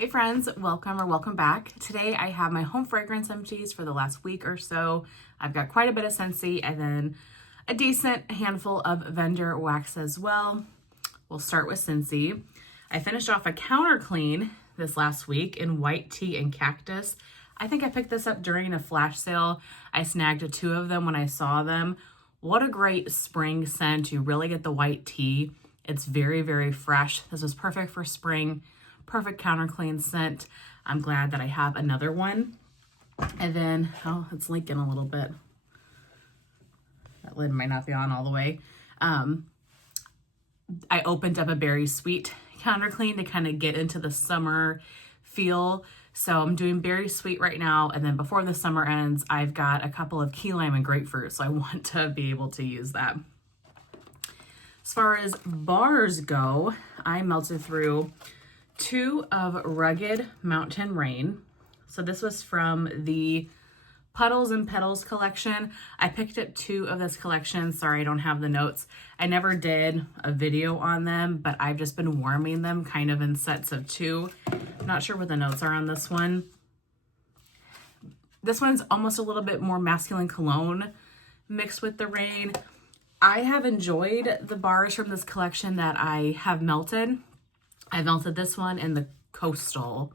Hey friends, welcome back. Today I have my home fragrance empties for the last week or so. I've got quite a bit of Scentsy and then a decent handful of vendor wax as well. We'll start with Scentsy. I finished off a counter clean this last week in white tea and cactus. I think I picked this up during a flash sale. I snagged 2 of them when I saw them. What a great spring scent. You really get the white tea. It's very, very fresh. This was perfect for spring. Perfect counter clean scent. I'm glad that I have another one. And then, oh, it's leaking a little bit. That lid might not be on all the way. I opened up a berry sweet counter clean to kind of get into the summer feel. So I'm doing berry sweet right now. And then before the summer ends, I've got a couple of key lime and grapefruit. So I want to be able to use that. As far as bars go, I melted through 2 of Rugged Mountain Rain. So this was from the Puddles and Petals collection. I picked up 2 of this collection. Sorry, I don't have the notes. I never did a video on them, but I've just been warming them kind of in sets of 2. I'm not sure what the notes are on this one. This one's almost a little bit more masculine cologne mixed with the rain. I have enjoyed the bars from this collection that I have melted. I melted this one and the coastal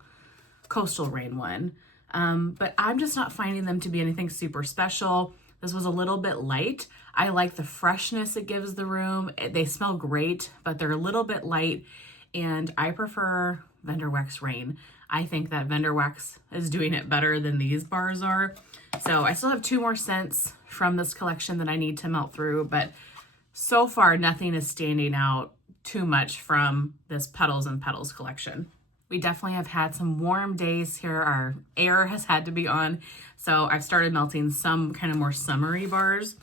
rain one. But I'm just not finding them to be anything super special. This was a little bit light. I like the freshness it gives the room. They smell great, but they're a little bit light, and I prefer Vendor Wax Rain. I think that Vendor Wax is doing it better than these bars are. So I still have 2 more scents from this collection that I need to melt through, but so far nothing is standing out too much from this Puddles and Petals collection. We definitely have had some warm days here. Our air has had to be on. So I've started melting some kind of more summery bars.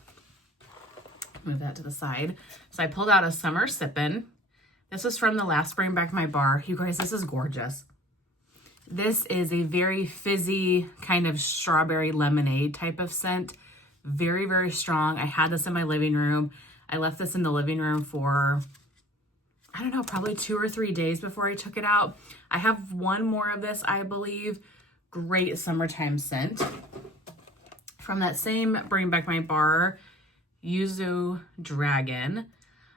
Move that to the side. So I pulled out a Summer Sippin'. This was from the last Bring Back My Bar. You guys, this is gorgeous. This is a very fizzy kind of strawberry lemonade type of scent. Very, very strong. I had this in my living room. I left this in the living room for, I don't know, probably 2 or 3 days before I took it out. I have 1 more of this, I believe. Great summertime scent. From that same Bring Back My Bar, Yuzu Dragon.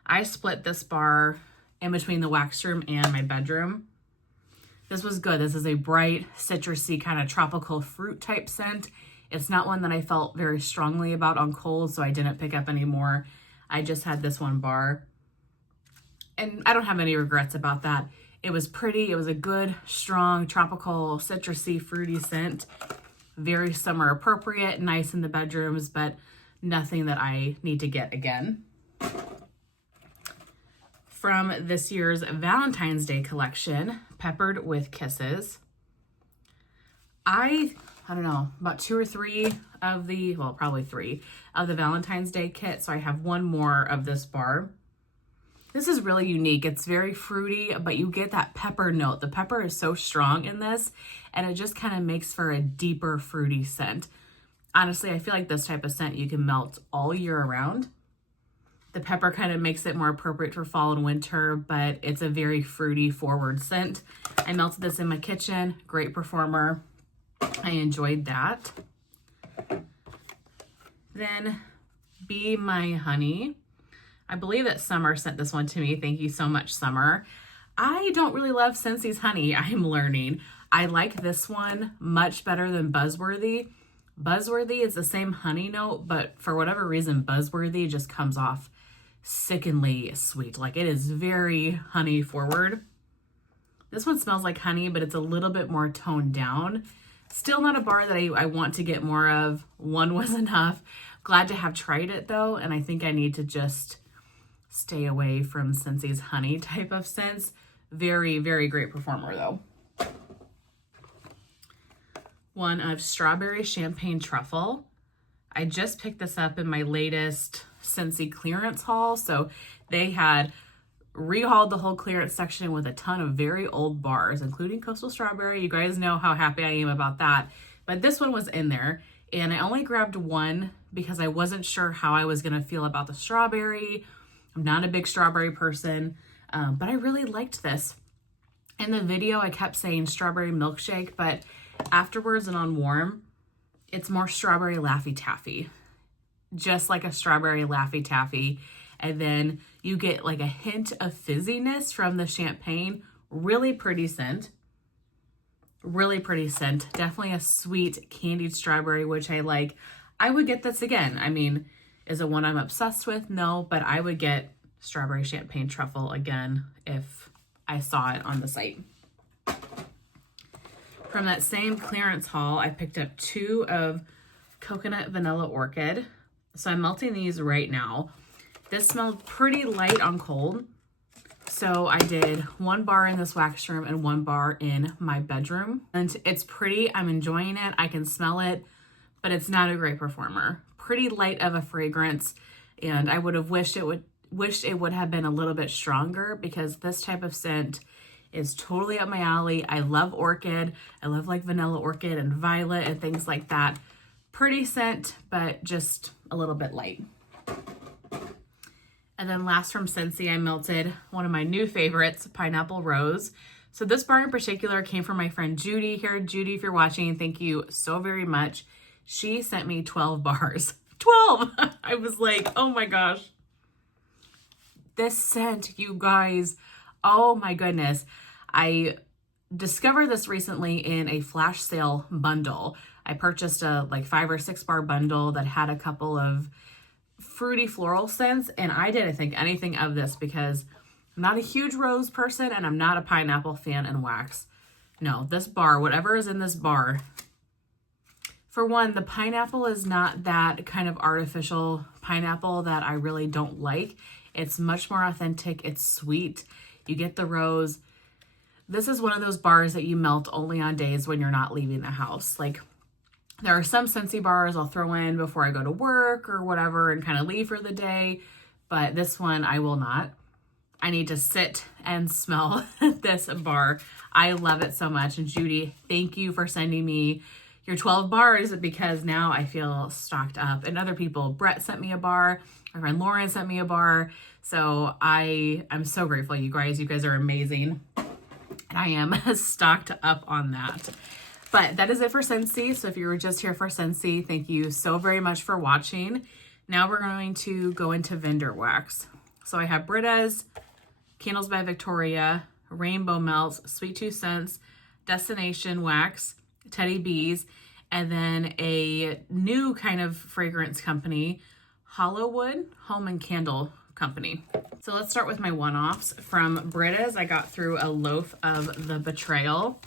I split this bar in between the wax room and my bedroom. This was good. This is a bright, citrusy, kind of tropical fruit type scent. It's not one that I felt very strongly about on cold, so I didn't pick up any more. I just had this 1 bar. And I don't have any regrets about that. It was pretty. It was a good, strong, tropical, citrusy, fruity scent. Very summer appropriate, nice in the bedrooms, but nothing that I need to get again. From this year's Valentine's Day collection, Peppered with Kisses. I don't know, about 2 or 3 of the, well, probably 3 of the Valentine's Day kit. So I have 1 more of this bar. This is really unique. It's very fruity, but you get that pepper note. The pepper is so strong in this, and it just kind of makes for a deeper fruity scent. Honestly, I feel like this type of scent you can melt all year around. The pepper kind of makes it more appropriate for fall and winter, but it's a very fruity forward scent. I melted this in my kitchen. Great performer. I enjoyed that. Then Be My Honey. I believe that Summer sent this one to me. Thank you so much, Summer. I don't really love Scentsy's honey. I'm learning. I like this one much better than Buzzworthy. Buzzworthy is the same honey note, but for whatever reason, Buzzworthy just comes off sickeningly sweet. Like, it is very honey forward. This one smells like honey, but it's a little bit more toned down. Still not a bar that I want to get more of. 1 was enough. Glad to have tried it though, and I think I need to just stay away from Scentsy's honey type of scents. Very, very great performer though. 1 of Strawberry Champagne Truffle. I just picked this up in my latest Scentsy clearance haul. So they had rehauled the whole clearance section with a ton of very old bars, including Coastal Strawberry. You guys know how happy I am about that. But this one was in there, and I only grabbed 1 because I wasn't sure how I was going to feel about the strawberry. I'm not a big strawberry person, but I really liked this. In the video, I kept saying strawberry milkshake, but afterwards and on warm, it's more strawberry Laffy Taffy. Just like a strawberry Laffy Taffy. And then you get like a hint of fizziness from the champagne. Really pretty scent. Really pretty scent. Definitely a sweet candied strawberry, which I like. I would get this again. I mean, is it one I'm obsessed with? No, but I would get strawberry champagne truffle again if I saw it on the site. From that same clearance haul, I picked up 2 of Coconut Vanilla Orchid. So I'm melting these right now. This smelled pretty light on cold. So I did 1 bar in this wax room and 1 bar in my bedroom. And it's pretty, I'm enjoying it. I can smell it, but it's not a great performer. Pretty light of a fragrance. And I would have wished it would have been a little bit stronger, because this type of scent is totally up my alley. I love orchid. I love like vanilla orchid and violet and things like that. Pretty scent, but just a little bit light. And then last from Scentsy, I melted one of my new favorites, Pineapple Rose. So this bar in particular came from my friend Judy here. Judy, if you're watching, thank you so very much. She sent me 12 bars. 12! I was like, oh my gosh. This scent, you guys, oh my goodness. I discovered this recently in a flash sale bundle. I purchased a like 5 or 6 bar bundle that had a couple of fruity floral scents, and I didn't think anything of this because I'm not a huge rose person and I'm not a pineapple fan in wax. No, this bar, whatever is in this bar, for one, the pineapple is not that kind of artificial pineapple that I really don't like. It's much more authentic. It's sweet. You get the rose. This is one of those bars that you melt only on days when you're not leaving the house. Like, there are some Scentsy bars I'll throw in before I go to work or whatever and kind of leave for the day. But this one, I will not. I need to sit and smell this bar. I love it so much. And Judy, thank you for sending me your 12 bars, because now I feel stocked up. And other people, Brett sent me a bar. My friend Lauren sent me a bar. So I'm so grateful, you guys. You guys are amazing. And I am stocked up on that. But that is it for Scentsy. So if you were just here for Scentsy, thank you so very much for watching. Now we're going to go into vendor wax. So I have Britta's, Candles by Victoria, Rainbow Melts, Sweet 2 Cents, Destination Wax, Teddy Bees, and then a new kind of fragrance company, Hollowood Home and Candle Company. So let's start with my one-offs. From Britta's, I got through a loaf of the Betrayal.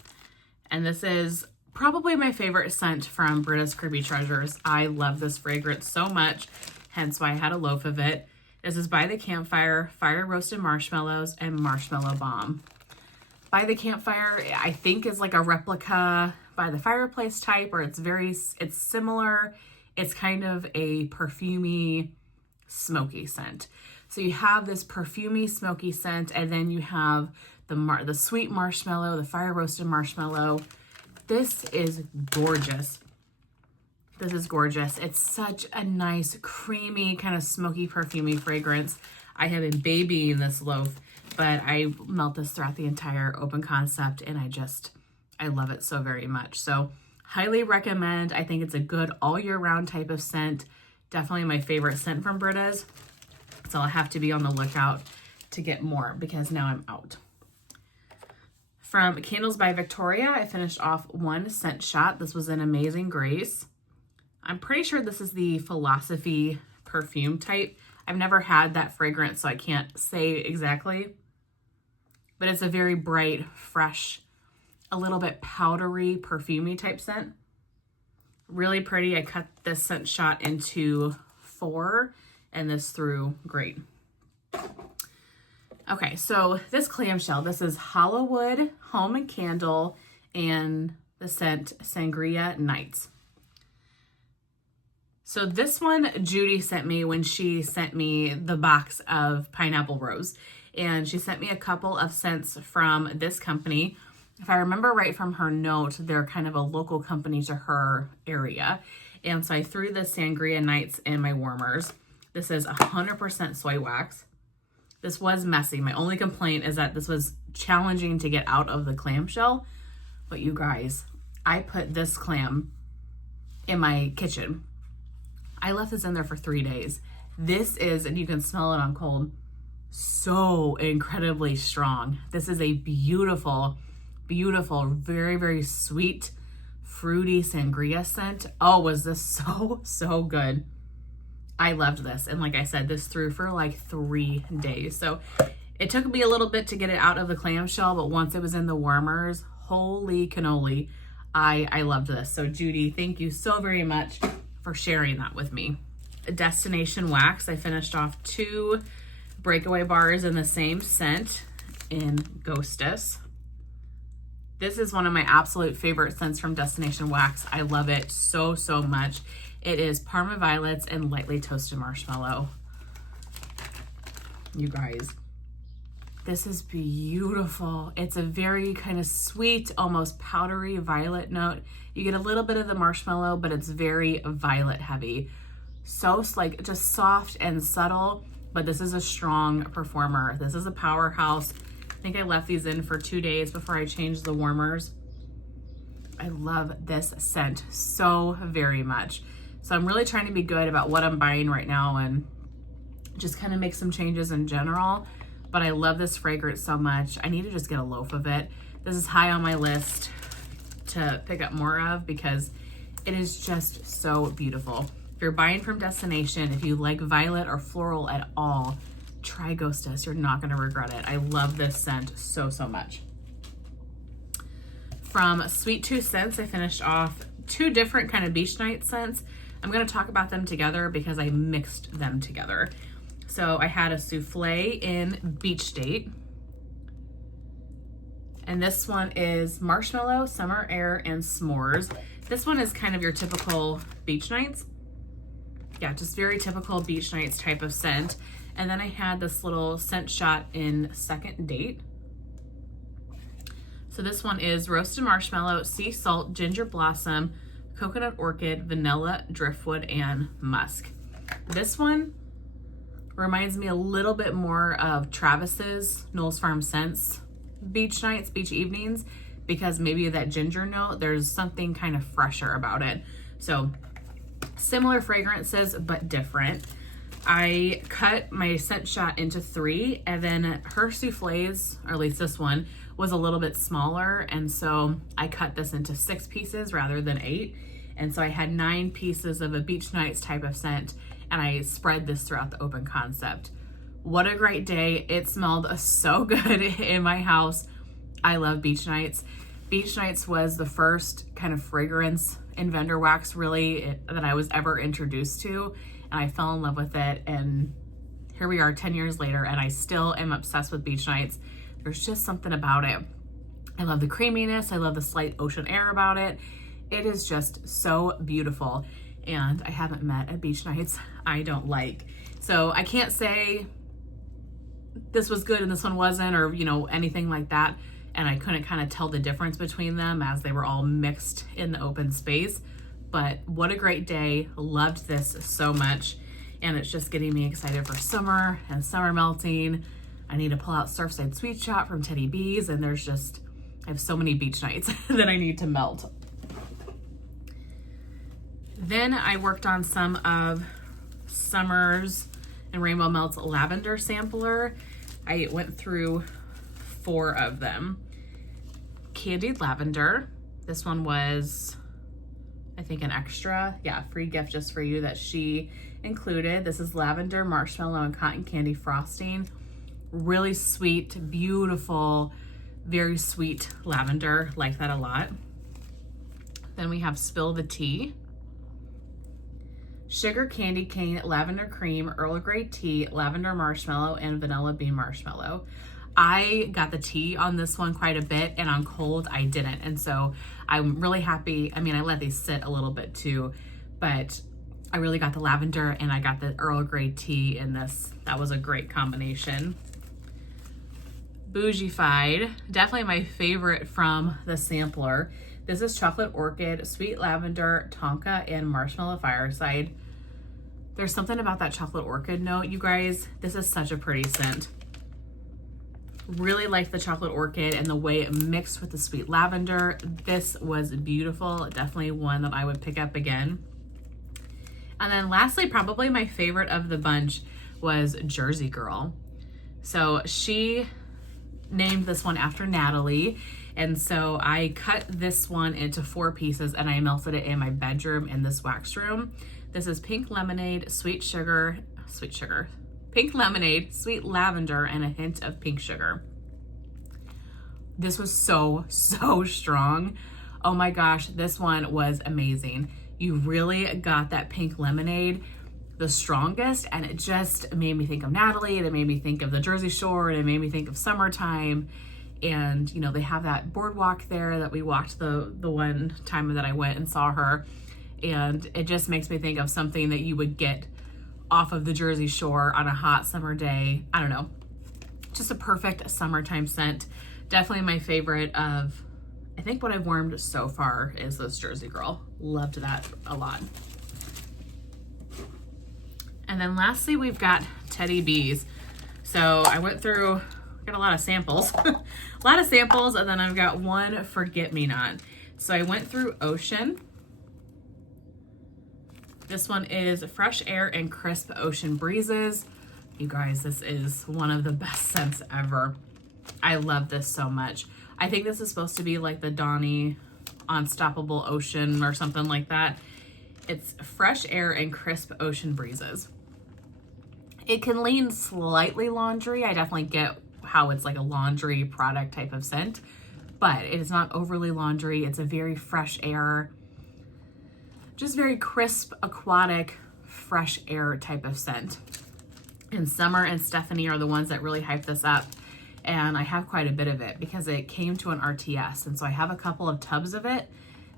And this is probably my favorite scent from Britta's Creepy Treasures. I love this fragrance so much, hence why I had a loaf of it. This is By the Campfire, Fire Roasted Marshmallows, and Marshmallow Bomb. By the Campfire, I think, is like a replica by the fireplace type, or it's similar. It's kind of a perfumey, smoky scent. So you have this perfumey, smoky scent, and then you have the sweet marshmallow, the fire roasted marshmallow. This is gorgeous. This is gorgeous. It's such a nice, creamy, kind of smoky, perfumey fragrance. I have been babying this loaf, but I melt this throughout the entire open concept, and I love it so very much. So highly recommend. I think it's a good all year round type of scent. Definitely my favorite scent from Britta's. So I'll have to be on the lookout to get more, because now I'm out. From Candles by Victoria, I finished off one scent shot. This was in Amazing Grace. I'm pretty sure this is the Philosophy perfume type. I've never had that fragrance, so I can't say exactly. But it's a very bright, fresh, a little bit powdery, perfumey type scent. Really pretty. I cut this scent shot into 4, and this through great. Okay, so this clamshell, this is Hollowood Home and Candle, and the scent Sangria Nights. So this one Judy sent me when she sent me the box of Pineapple Rose, and she sent me a couple of scents from this company. If I remember right from her note, they're kind of a local company to her area. And so I threw the Sangria Nights in my warmers. This is 100% soy wax. This was messy. My only complaint is that this was challenging to get out of the clamshell. But you guys, I put this clam in my kitchen. I left this in there for 3 days. This is, and you can smell it on cold, so incredibly strong. This is a beautiful, beautiful, very, very sweet, fruity sangria scent. Oh, was this so good. I loved this. And like I said, this threw for like 3 days. So it took me a little bit to get it out of the clamshell, but once it was in the warmers, holy cannoli, I loved this. So Judy, thank you so very much for sharing that with me. Destination Wax, I finished off 2 breakaway bars in the same scent in Ghostess. This is one of my absolute favorite scents from Destination Wax. I love it so much. It is Parma Violets and Lightly Toasted Marshmallow. You guys, this is beautiful. It's a very kind of sweet, almost powdery violet note. You get a little bit of the marshmallow, but it's very violet heavy. So like just soft and subtle, but this is a strong performer. This is a powerhouse. I think I left these in for 2 days before I changed the warmers. I love this scent so very much. So I'm really trying to be good about what I'm buying right now and just kind of make some changes in general. But I love this fragrance so much. I need to just get a loaf of it. This is high on my list to pick up more of because it is just so beautiful. If you're buying from Destination, if you like violet or floral at all, try Ghostess. You're not going to regret it. I love this scent so much. From Sweet Tooth Scents, I finished off 2 different kind of beach night scents. I'm going to talk about them together because I mixed them together. So I had a souffle in Beach Date. And this one is Marshmallow, Summer Air, and S'mores. This one is kind of your typical beach nights. Yeah, just very typical beach nights type of scent. And then I had this little scent shot in Second Date. So this one is Roasted Marshmallow, Sea Salt, Ginger Blossom, Coconut Orchid, Vanilla, Driftwood, and Musk. This one reminds me a little bit more of Travis's Knowles Farm Scents beach nights, beach evenings, because maybe that ginger note, there's something kind of fresher about it. So similar fragrances, but different. I cut my scent shot into 3, and then her souffles, or at least this one, was a little bit smaller, and so I cut this into 6 pieces rather than 8. And so I had 9 pieces of a beach nights type of scent, and I spread this throughout the open concept. What a great day. It smelled so good in my house. I love Beach Nights. Beach Nights was the first kind of fragrance in vendor wax really that I was ever introduced to, and I fell in love with it. And here we are 10 years later, and I still am obsessed with Beach Nights. There's just something about it. I love the creaminess. I love the slight ocean air about it. It is just so beautiful. And I haven't met at Beach Nights I don't like. So I can't say this was good and this one wasn't, or anything like that. And I couldn't kind of tell the difference between them as they were all mixed in the open space. But what a great day. Loved this so much. And it's just getting me excited for summer and summer melting. I need to pull out Surfside Sweet Shot from Teddy B's, and I have so many beach nights that I need to melt. Then I worked on some of Summer's and Rainbow Melt's lavender sampler. I went through 4 of them. Candied Lavender. This one was, I think, an extra. Yeah, free gift just for you that she included. This is lavender, marshmallow, and cotton candy frosting. Really sweet, beautiful, very sweet lavender. Like that a lot. Then we have Spill the Tea. Sugar Candy Cane, Lavender Cream, Earl Grey Tea, Lavender Marshmallow, and Vanilla Bean Marshmallow. I got the tea on this one quite a bit, and on cold I didn't. And so I'm really happy. I mean, I let these sit a little bit too, but I really got the lavender and I got the Earl Grey tea in this. That was a great combination. Bougiefied, definitely my favorite from the sampler. This is Chocolate Orchid, Sweet Lavender, Tonka, and Marshmallow Fireside. There's something about that chocolate orchid note, you guys. This is such a pretty scent. Really liked the chocolate orchid and the way it mixed with the sweet lavender. This was beautiful. Definitely one that I would pick up again. And then lastly, probably my favorite of the bunch was Jersey Girl. So she named this one after Natalie. And so I cut this one into 4 pieces and I melted it in my bedroom in this wax room. This is pink lemonade, pink lemonade, sweet lavender, and a hint of pink sugar. This was so strong. Oh my gosh, this one was amazing. You really got that pink lemonade the strongest, and it just made me think of Natalie, and it made me think of the Jersey Shore, and it made me think of summertime. And you know, they have that boardwalk there that we walked the one time that I went and saw her, and it just makes me think of something that you would get off of the Jersey Shore on a hot summer day. I don't know, just a perfect summertime scent. Definitely my favorite of, I think what I've warmed so far is this Jersey Girl. Loved that a lot. And then lastly, we've got Teddy Bees. So I went through, got a lot of samples, and then I've got one Forget-Me-Not. So I went through Ocean. This one is Fresh Air and Crisp Ocean Breezes. You guys, this is one of the best scents ever. I love this so much. I think this is supposed to be like the Dawny Unstoppable Ocean or something like that. It's Fresh Air and Crisp Ocean Breezes. It can lean slightly laundry. I definitely get how it's like a laundry product type of scent, but it is not overly laundry. It's a very fresh air, just very crisp, aquatic, fresh air type of scent. And Summer and Stephanie are the ones that really hype this up. And I have quite a bit of it because it came to an RTS. And so I have a couple of tubs of it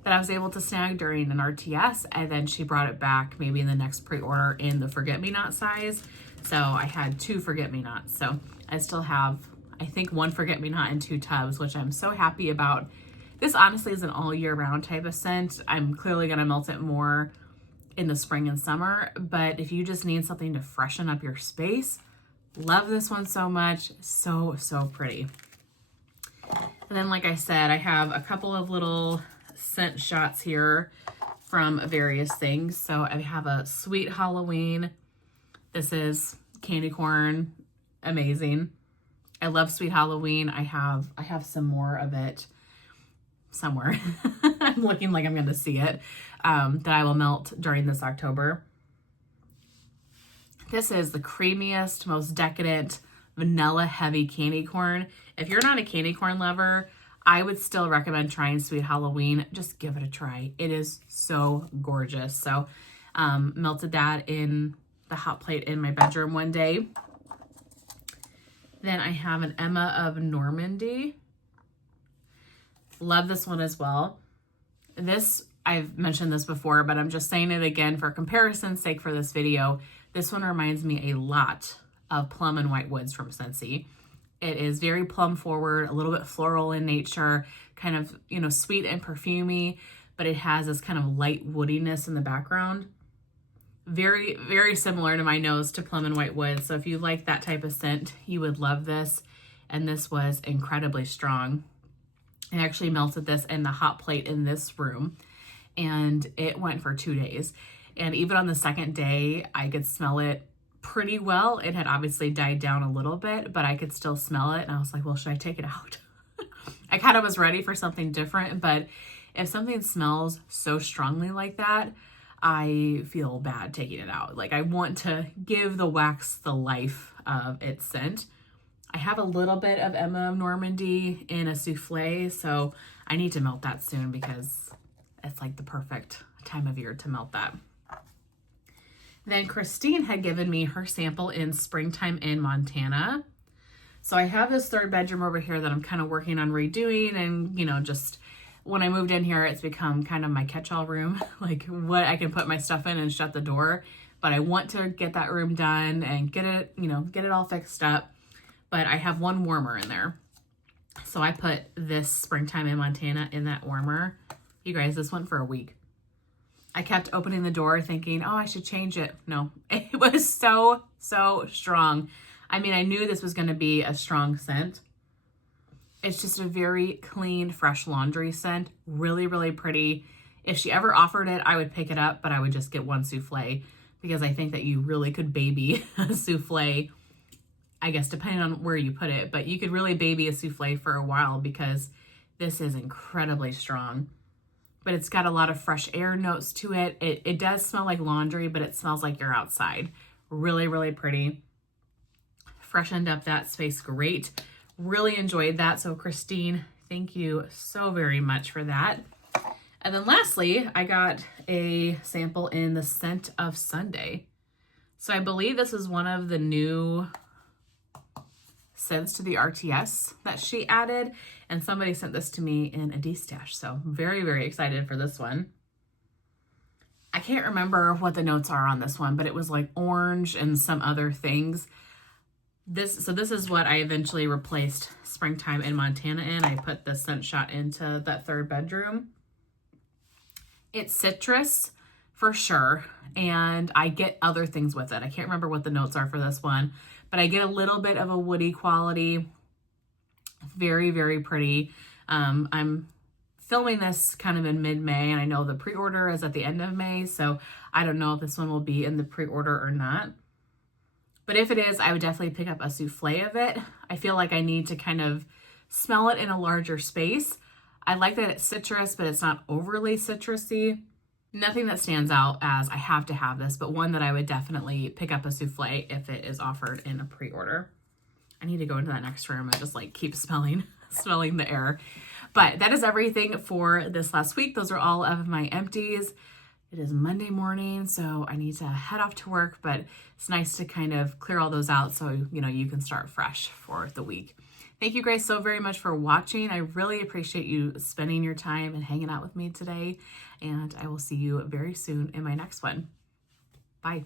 that I was able to snag during an RTS. And then she brought it back maybe in the next pre-order in the Forget-Me-Not size. So I had 2 Forget-Me-Nots. So I still have, I think, 1 Forget-Me-Not and 2 tubs, which I'm so happy about. This honestly is an all year round type of scent. I'm clearly going to melt it more in the spring and summer. But if you just need something to freshen up your space, love this one so much. So pretty. And then, like I said, I have a couple of little scent shots here from various things. So I have a Sweet Halloween. This is candy corn. Amazing. I love Sweet Halloween. I have some more of it somewhere. I'm looking like I'm going to see it, that I will melt during this October. This is the creamiest, most decadent, vanilla heavy candy corn. If you're not a candy corn lover, I would still recommend trying Sweet Halloween. Just give it a try. It is so gorgeous. So melted that in the hot plate in my bedroom one day. Then I have an Emma of Normandy. Love this one as well. This, I've mentioned this before, but I'm just saying it again for comparison's sake for this video. This one reminds me a lot of Plum and White Woods from Scentsy. It is very plum forward, a little bit floral in nature, kind of, you know, sweet and perfumey, but it has this kind of light woodiness in the background. Very similar to my nose to Plum and White Woods. So if you like that type of scent, you would love this. And this was incredibly strong. I actually melted this in the hot plate in this room, and it went for 2 days. And even on the second day, I could smell it pretty well. It had obviously died down a little bit, but I could still smell it. And I was like, well, should I take it out? I kind of was ready for something different, but if something smells so strongly like that, I feel bad taking it out. Like, I want to give the wax the life of its scent. I have a little bit of Emma of Normandy in a souffle, so I need to melt that soon because it's like the perfect time of year to melt that. Then Christine had given me her sample in Springtime in Montana. So I have this 3rd bedroom over here that I'm kind of working on redoing, and, you know, just when I moved in here, it's become kind of my catch-all room, like what I can put my stuff in and shut the door. But I want to get that room done and get it, you know, get it all fixed up. But I have one warmer in there. So I put this Springtime in Montana in that warmer. You guys, this went for a week. I kept opening the door thinking, oh, I should change it. No, it was so strong. I mean, I knew this was going to be a strong scent. It's just a very clean, fresh laundry scent. Really, really pretty. If she ever offered it, I would pick it up, but I would just get one souffle because I think that you really could baby a souffle, I guess, depending on where you put it, but you could really baby a souffle for a while because this is incredibly strong. But it's got a lot of fresh air notes to it. It does smell like laundry, but it smells like you're outside. Really, really pretty. Freshened up that space great. Really enjoyed that. So Christine, thank you so very much for that. And then lastly, I got a sample in the scent of Sunday. So I believe this is one of the new scents to the RTS that she added, and somebody sent this to me in a D-stash. So I'm very, very excited for this one. I can't remember what the notes are on this one, but it was like orange and some other things. This is what I eventually replaced Springtime in Montana in. I put the scent shot into that third bedroom. It's citrus for sure, and I get other things with it. I can't remember what the notes are for this one, but I get a little bit of a woody quality. Very, very pretty. I'm filming this kind of in mid-May, and I know the pre-order is at the end of May, so I don't know if this one will be in the pre-order or not. But if it is, I would definitely pick up a souffle of it. I feel like I need to kind of smell it in a larger space. I like that it's citrus, but it's not overly citrusy. Nothing that stands out as I have to have this, but one that I would definitely pick up a souffle if it is offered in a pre-order. I need to go into that next room and just like keep smelling the air. But that is everything for this last week. Those are all of my empties. It is Monday morning, so I need to head off to work, but it's nice to kind of clear all those out so, you know, you can start fresh for the week. Thank you guys so very much for watching. I really appreciate you spending your time and hanging out with me today, and I will see you very soon in my next one. Bye.